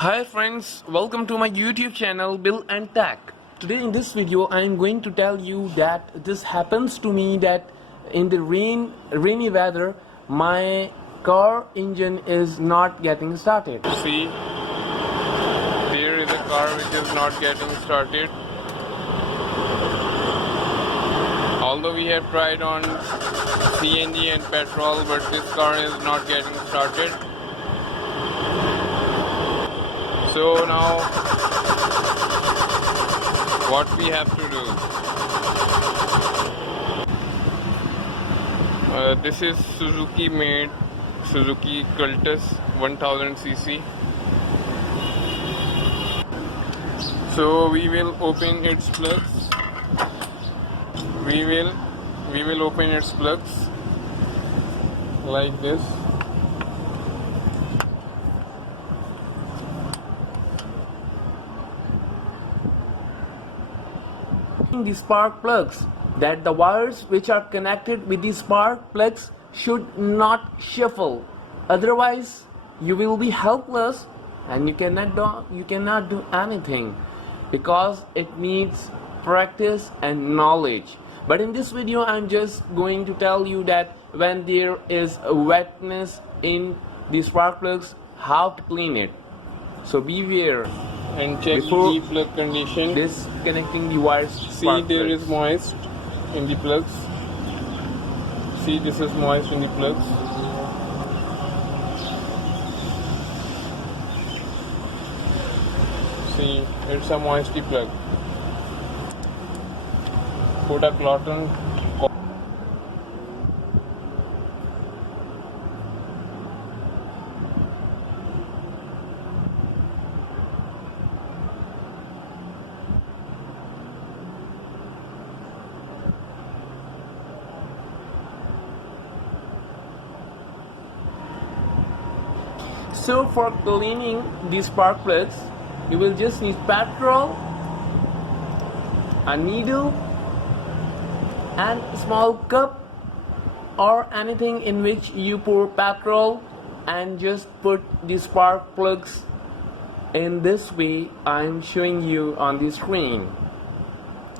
Hi friends, welcome to my YouTube channel Bill and Tack. Today in this video I am going to tell you that this happens to me that in the rainy weather my car engine is not getting started. See, there is a car which is not getting started. Although we have tried on CNG and petrol, but this car is not getting started. So now what we have to do, this is Suzuki made Suzuki Cultus 1000cc. So we will open its plugs. We will open its plugs like this. The spark plugs, that the wires which are connected with the spark plugs should not shuffle, otherwise you will be helpless and you cannot do anything, because it needs practice and knowledge. But in this video I'm just going to tell you that when there is a wetness in the spark plugs, how to clean it. So beware and check the plug condition. Disconnecting the wires. See, there is moist in the plugs. See, this is moist in the plugs. See, it's a moisty plug. Put a cotton. So for cleaning these spark plugs, you will just need petrol, a needle, and a small cup or anything in which you pour petrol, and just put the spark plugs in this way I'm showing you on the screen.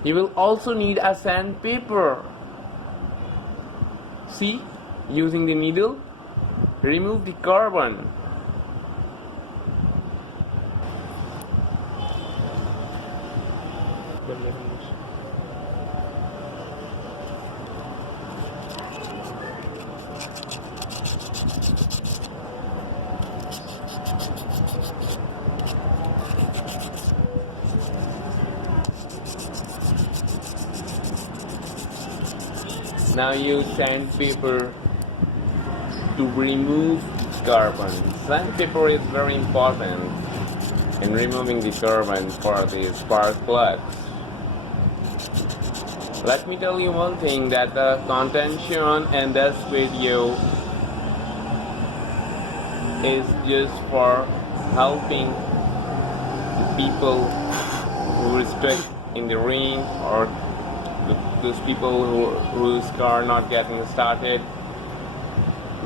You will also need a sandpaper. See, using the needle, remove the carbon. Now use sandpaper to remove carbon. Sandpaper is very important in removing the carbon for the spark plugs. Let me tell you one thing, that the content shown in this video is just for helping the people who are stuck in the rain, or those people whose car not getting started.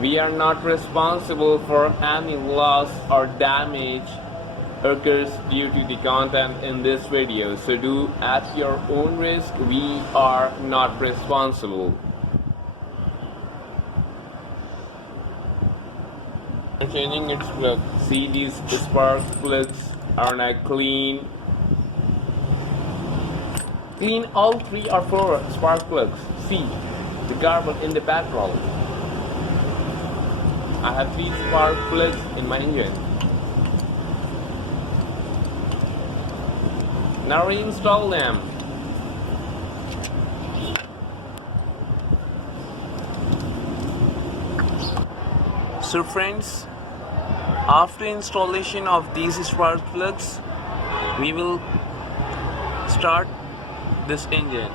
We are not responsible for any loss or damage occurs due to the content in this video, so do at your own risk. We are not responsible. Changing its plug. See, these spark plugs are now clean. Clean all 3 or 4 spark plugs. See the carbon in the petrol. I have 3 spark plugs in my engine. Now reinstall them. So friends, after installation of these spark plugs, we will start this engine.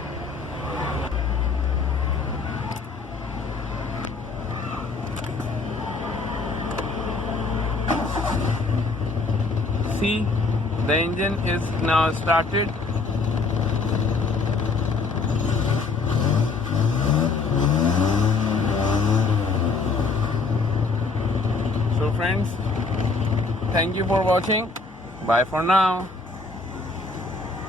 See, the engine is now started. So friends, thank you for watching. Bye for now.